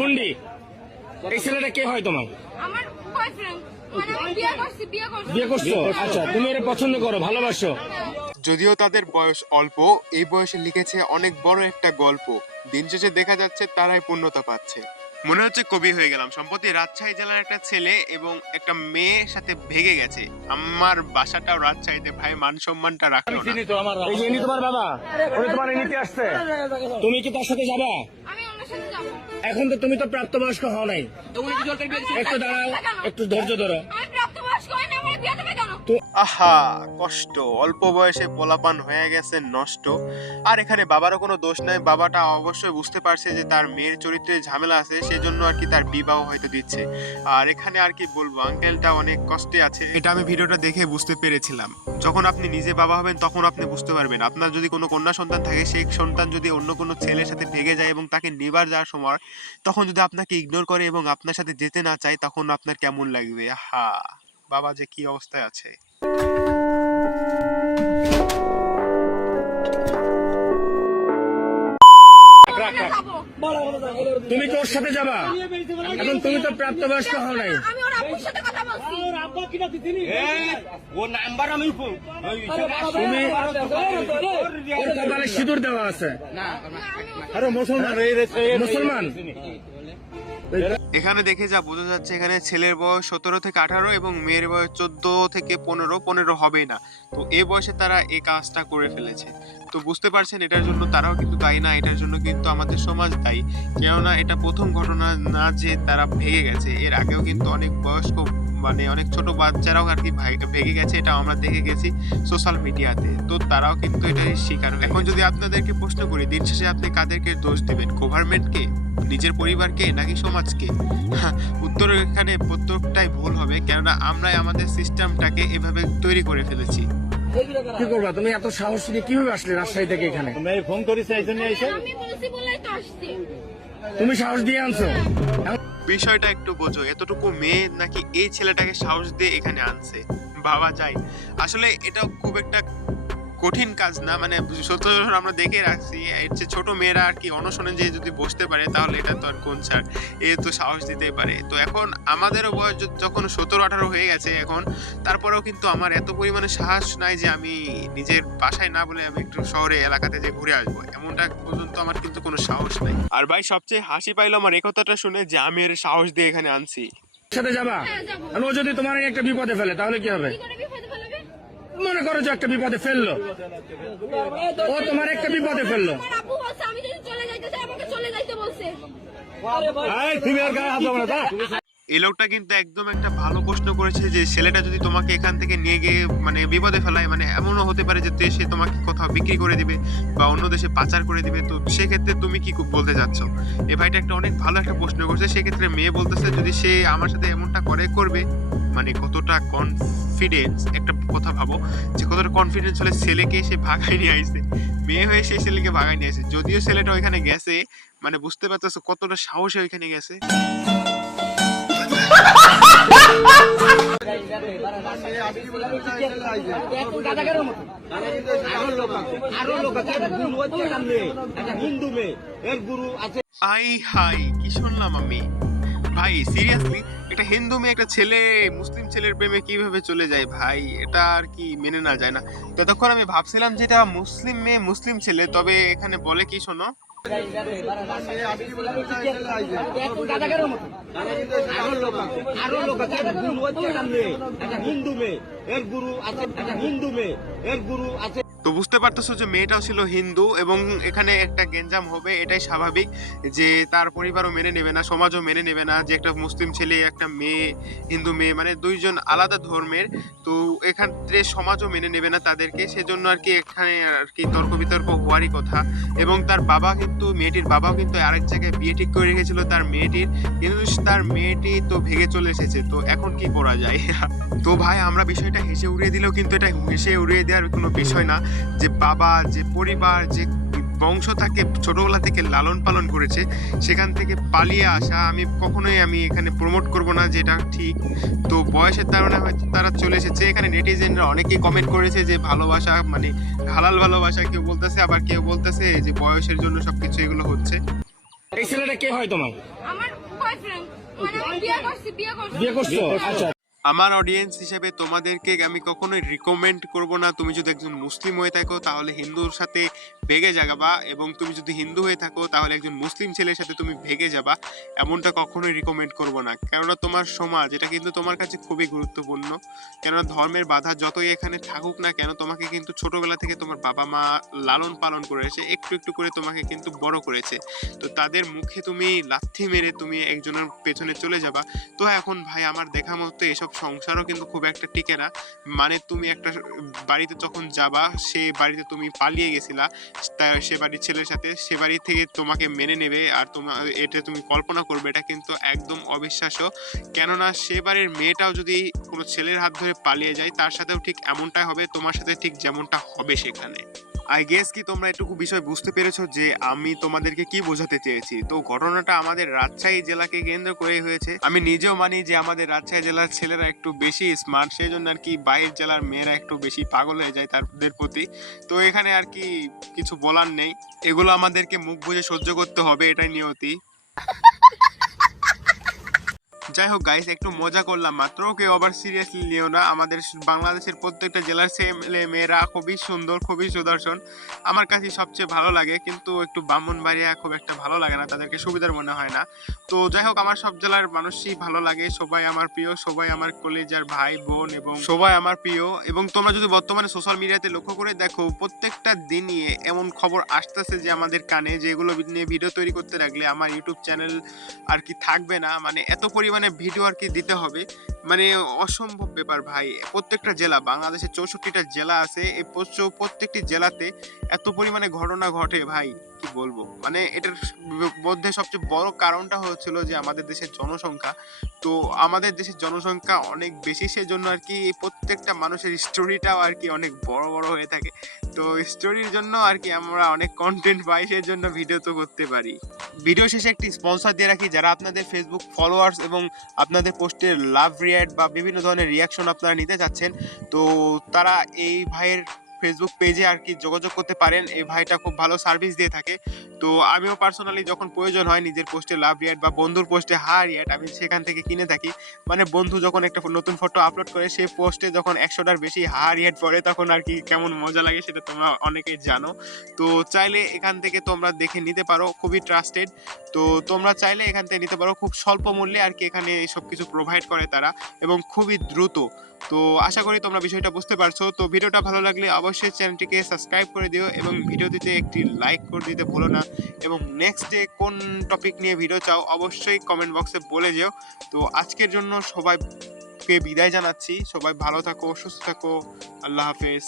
বুন্ডি, এই ছেলেটা কে হয় তোমার? আমার বয়ফ্রেন্ড, মানে আমি বিয়ে করছি। আচ্ছা, তুমি এর পছন্দ করো, ভালোবাসো? যদিও তাদের বয়স অল্প, এই বয়সে লিখেছে অনেক বড় একটা গল্প। দিন শেষে দেখা যাচ্ছে তারাই পূর্ণতা পাচ্ছে। মনে হচ্ছে কবি হয়ে গেলাম। সম্প্রতি রাজশাহী জেলার একটা ছেলে এবং একটা মেয়ের সাথে ভেগে গেছে। আমার বাসাটাও রাজশাহীতে, ভাই মান সম্মানটা রাখলো না। এই যে ইনি তোমার বাবা, উনি তোমার নিতে আসছে, তুমি কি তার সাথে যাবা? আমি ওনার সাথে যাবো। এখন তো তুমি তো প্রাপ্তবয়স্ক হও নাই, একটু দাঁড়াও, একটু ধৈর্য ধরো। আমি প্রাপ্তবয়স্ক হই না, আমার বিয়ে দেবে কেন? আহা, কষ্ট। অল্প বয়সে পোলাপান হয়ে গেছে নষ্ট। আর এখানে বাবারও কোনো দোষ নাই। বাবাটা অবশ্যই বুঝতে পারছে যে তার মেয়ের চরিত্রে ঝামেলা আছে, সেজন্য আর কি তার বিবাহ হয়তো দিচ্ছে। আর এখানে আর কি বলবো, আঙ্কেলটা অনেক কষ্টে আছে। এটা আমি ভিডিওটা দেখে বুঝতে পেরেছিলাম। যখন আপনি নিজে বাবা হবেন তখন আপনি বুঝতে পারবেন, আপনার যদি কোনো কন্যা সন্তান থাকে, সেই সন্তান যদি অন্য কোনো ছেলের সাথে ভেগে যায় এবং তাকে নিবার যাওয়ার সময় তখন যদি আপনাকে ইগনোর করে এবং আপনার সাথে যেতে না চায়, তখন আপনার কেমন লাগবে? আহা, বাবা যে কি অবস্থায় আছে। যাবো। তুমি কি ওর সাথে যাবা? এখন তুমি তো প্রাপ্তবয়স্ক হও নাই। আমি ওর আব্বুর সাথে কথা বলছি। তুমি ওর কপালে সিঁদুর দেওয়া আছে। আরে মুসলমান। এখানে দেখে যা বোঝা যাচ্ছে, এখানে ছেলের বয়স 17 থেকে 18 এবং মেয়ের বয়স 14 থেকে 15 হবেই না। তো এই বয়সে তারা এই কাজটা করে ফেলেছে। তো বুঝতে পারছেন, এটার জন্য তারাও কিন্তু দায়ী না, এটার জন্য কিন্তু আমাদের সমাজ দায়ী। কেননা এটা প্রথম ঘটনা না যে তারা ভেঙে গেছে, এর আগেও কিন্তু অনেক বয়স্ক মানে অনেক ছোট বাচ্চারাও আর কি ভেঙে গেছে, এটা আমরা দেখে গেছি সোশ্যাল মিডিয়াতে। তো তারাও কিন্তু এটাই শিকার। এখন যদি আপনাদেরকে প্রশ্ন করি, দিন শেষে আপনি কাদেরকে দোষ দেবেন? গভর্নমেন্টকে, নিজের পরিবারকে, নাকি সমাজকে? উত্তর এখানে প্রত্যেকটাই ভুল হবে, কেননা আমরাই আমাদের সিস্টেমটাকে এভাবে তৈরি করে ফেলেছি। কি করবা তুমি? এত সাহস নিয়ে কিভাবে আসলে রাজশাহী থেকে এখানে? ফোন করেছে এই জন্য এসে আমি বলেছি বলেই তো আসছি। তুমি সাহস দিয়ে আনছো? বিষয়টা একটু বোঝো, এতটুকু মেয়ে নাকি এই ছেলেটাকে সাহস দিয়ে এখানে আনছে। ভাবা যায় আসলে এটা খুব একটা কঠিন কাজ না, মানে সচরাচর আমরা দেখে রাখছি এর চেয়ে ছোট মেয়েরা আর কি অনশনে যে যদি বসতে পারে, তাহলে এটা তো আর কোন ছাড়, এ তো সাহস দিতেই পারে। তো এখন আমাদেরও বয়স যখন 17-18 হয়ে গেছে এখন, তারপরেও কিন্তু আমার এত পরিমাণে সাহস নাই যে আমি নিজের বাসায় না বলে আমি একটু শহরে এলাকাতে যে ঘুরে আসবো, এমনটা পর্যন্ত আমার কিন্তু কোনো সাহস নাই। আর ভাই সবচেয়ে হাসি পাইলো আমার এই কথাটা শুনে যে আমি এর সাহস দিয়ে এখানে আনছি। সাথে যাবা? হ্যাঁ, যাবো। আর ও যদি তোমার একটা বিপদে ফেলে তাহলে কি হবে? কি করে বিপদে ফেলবে? মনে করো যে একটা বিপদে ফেললো, ও তোমার একটা বিপদে ফেললো, আমার আব্বু বলছে আমি যদি চলে যাইতে চাই আমাকে চলে যাইতে বলছে। তুমি আর গায়ে হাত দেবো না। এই লোকটা কিন্তু একদম একটা ভালো প্রশ্ন করেছে যে ছেলেটা যদি তোমাকে এখান থেকে নিয়ে গিয়ে মানে বিপদে ফেলায়, মানে এমনও হতে পারে যে সে তোমাকে কোথাও বিক্রি করে দিবে বা অন্য দেশে পাচার করে দিবে, তো সেক্ষেত্রে তুমি কি বলতে চাচ্ছ? এই ভাইটা একটা অনেক ভালো একটা প্রশ্ন করছে। সেক্ষেত্রে মেয়ে বলতেছে যদি সে আমার সাথে এমনটা করবে, মানে কতটা কনফিডেন্স, একটা কথা ভাবো যে কতটা কনফিডেন্স হলে ছেলেকে সে ভাগায় নিয়ে আসছে, মেয়ে হয়ে সে ছেলেকে ভাগায় নিয়ে আসে। যদিও ছেলেটা ওইখানে গেছে, মানে বুঝতে পারতেছো কতটা সাহসে ওইখানে গেছে। আই হাই, কি শুনলাম আমি? ভাই সিরিয়াসলি, একটা হিন্দু মেয়ে একটা ছেলে মুসলিম ছেলের প্রেমে কিভাবে চলে যায় ভাই? এটা আর কি মেনে না যায় না। ততক্ষণ আমি ভাবছিলাম যে এটা মুসলিম মেয়ে মুসলিম ছেলে, তবে এখানে বলে কি শোনো, তো বুঝতে পারতেছো যে মেয়েটাও ছিল হিন্দু এবং এখানে একটা গেঞ্জাম হবে, এটাই স্বাভাবিক যে তার পরিবারও মেনে নেবে না, সমাজও মেনে নেবে না যে একটা মুসলিম ছেলে একটা মেয়ে হিন্দু মেয়ে, মানে দুইজন আলাদা ধর্মের। তো এখানে সমাজও মেনে নেবে না তাদেরকে, সেজন্য আর কি এখানে আর কি তর্ক বিতর্ক হওয়ারই কথা। এবং তার বাবা কিন্তু, মেয়েটির বাবাও কিন্তু আরেক জায়গায় বিয়ে ঠিক করে রেখেছিল তার মেয়েটির, কিন্তু তার মেয়েটি তো ভেগে চলে এসেছে। তো এখন কি করা যায়? তো ভাই আমরা বিষয়টা হেসে উড়িয়ে দিলেও কিন্তু এটা হেসে উড়িয়ে দেওয়ার কোনো বিষয় না। যে বাবা, যে পরিবার, যে বংশ তাকে ছোটবেলা থেকে লালন পালন করেছে, সেখান থেকে পালিয়ে আসা আমি কখনোই এখানে প্রমোট করব না যে এটা ঠিক। তো বয়সের কারণে হয়তো তারা চলে এসেছে। এখানে নেটিজেনরা অনেকেই কমেন্ট করেছে যে ভালোবাসা মানে হালাল ভালোবাসা, কেউ বলতেছে, আবার কেউ বলতেছে যে বয়সের জন্য সবকিছু এগুলো হচ্ছে। এই ছেলেটা কে হয় তোমার? আমার বয়ফ্রেন্ড, মানে আমি বিয়ে করছি। বিয়ে করছো? আচ্ছা। আমার অডিয়েন্স হিসেবে তোমাদেরকে আমি কখনোই রিকমেন্ড করব না তুমি যদি একজন মুসলিম হয়ে থাকো তাহলে হিন্দুর সাথে ভেগে যাবা, এবং তুমি যদি হিন্দু হয়ে থাকো তাহলে একজন মুসলিম ছেলের সাথে তুমি ভেগে যাবা, এমনটা কখনোই রিকমেন্ড করব না। কেননা তোমার সমাজ এটা কিন্তু তোমার কাছে খুবই গুরুত্বপূর্ণ। কেননা ধর্মের বাধা যতই এখানে থাকুক না কেন, তোমাকে কিন্তু ছোটবেলা থেকে তোমার বাবা মা লালন পালন করেছে, একটু একটু করে তোমাকে কিন্তু বড় করেছে। তো তাদের মুখে তুমি লাথি মেরে তুমি একজনের পেছনে চলে যাবা। তো এখন ভাই আমার দেখা মতো এসব সংসারও কিন্তু খুব একটা টিকে না। মানে তুমি একটা বাড়িতে যখন যাবা, সে বাড়িতে তুমি পালিয়ে গেছিলা সে বাড়ির ছেলের সাথে, সে বাড়ি থেকে তোমাকে মেনে নেবে আর তোমার এটা তুমি কল্পনা করবে, এটা কিন্তু একদম অবিশ্বাস্য। কেননা সে বাড়ির মেয়েটাও যদি কোনো ছেলের হাত ধরে পালিয়ে যায় তার সাথেও ঠিক এমনটাই হবে, তোমার সাথে ঠিক যেমনটা হবে সেখানে। আই গেস কি তোমরা এটুকু বিষয় বুঝতে পেরেছো যে আমি তোমাদেরকে কি বোঝাতে চেয়েছি। তো ঘটনাটা আমাদের রাজশাহী জেলাকে কেন্দ্র করে হয়েছে। আমি নিজেও মানি যে আমাদের রাজশাহী জেলার ছেলেরা একটু বেশি স্মার্ট, সেই জন্য আর কি বাইরের জেলার মেয়েরা একটু বেশি পাগল হয়ে যায় তাদের প্রতি। তো এখানে আর কি কিছু বলার নেই, এগুলো আমাদেরকে মুখ বুজে সহ্য করতে হবে, এটাই নিয়তি। যাই হোক গাইস, একটু মজা করলাম মাত্র, কেউ আবার সিরিয়াসলি নিও না। আমাদের বাংলাদেশের প্রত্যেকটা জেলার ছেলে মেয়েরা খুবই সুন্দর, খুবই সুদর্শন, আমার কাছে সবচেয়ে ভালো লাগে। কিন্তু একটু ব্রাহ্মণবাড়িয়া খুব একটা ভালো লাগে না, তাদেরকে সুবিধার মনে হয় না। তো যাই হোক, আমার সব জেলার মানুষই ভালো লাগে, সবাই আমার প্রিয়, সবাই আমার কলেজের ভাই বোন এবং সবাই আমার প্রিয়। এবং তোমরা যদি বর্তমানে সোশ্যাল মিডিয়াতে লক্ষ্য করে দেখো, প্রত্যেকটা দিনই এমন খবর আসতেছে যে আমাদের কানে, যেগুলো নিয়ে ভিডিও তৈরি করতে লাগলে আমার ইউটিউব চ্যানেল আর কি থাকবে না, মানে এত পরিমাণে ভিডিও আর কি দিতে হবে, মানে অসম্ভব ব্যাপার ভাই। প্রত্যেকটা জেলা, বাংলাদেশের 64টা জেলা আছে, এই প্রত্যেকটি জেলাতে এত পরিমাণে ঘটনা ঘটে ভাই, কি বলবো। মানে এটার মধ্যে সবচেয়ে বড় কারণটা হচ্ছিল যে আমাদের দেশের জনসংখ্যা। তো আমাদের দেশের জনসংখ্যা অনেক বেশি, সেজন্য আর কি প্রত্যেকটা মানুষের স্টোরিটাও আর কি অনেক বড় বড় হয়ে থাকে। তো স্টোরির জন্য আর কি আমরা অনেক কন্টেন্ট পাই, সেই জন্য ভিডিও তো করতে পারি। ভিডিও শেষে একটি স্পন্সর দিয়ে রাখি, যারা আপনাদের ফেসবুক ফলোয়ার্স এবং আপনাদের পোস্টের লাভ রিয়াক্ট বা বিভিন্ন ধরনের রিয়াকশন আপনারা নিতে চাচ্ছেন, তো তারা এই ভাইয়ের ফেসবুক পেজে আর কি যোগাযোগ করতে পারেন। এই ভাইটা খুব ভালো সার্ভিস দিয়ে থাকে। তো আমিও পার্সোনালি যখন প্রয়োজন হয় নিজের পোস্টে লাভ রিয়াক্ট বা বন্ধুর পোস্টে হার রিয়াক্ট, আমি সেখান থেকে কিনে থাকি। মানে বন্ধু যখন একটা নতুন ফটো আপলোড করে, সেই পোস্টে যখন 100টার বেশি হার রিয়াক্ট পড়ে, তখন আর কি কেমন মজা লাগে সেটা তোমরা অনেকেই জানো। তো চাইলে এখান থেকে তোমরা দেখে নিতে পারো, খুবই ট্রাস্টেড। তো তোমরা চাইলে এখান থেকে নিতে পারো, খুব স্বল্প মূল্যে আর কি এখানে সব কিছু প্রোভাইড করে তারা, এবং খুবই দ্রুত। তো আশা করি তোমরা বিষয়টা বুঝতে পারছো। তো ভিডিওটা ভালো লাগলে অবশ্যই চ্যানেলটিকে সাবস্ক্রাইব করে দিও এবং ভিডিওটিতে একটি লাইক করে দিতে ভুলো না। এবং নেক্সট ডে কোন টপিক নিয়ে ভিডিও চাও অবশ্যই কমেন্ট বক্সে বলে যেও। তো আজকের জন্য সবাইকে বিদায় জানাচ্ছি, সবাই ভালো থাকো, সুস্থ থাকো, আল্লাহ হাফেজ।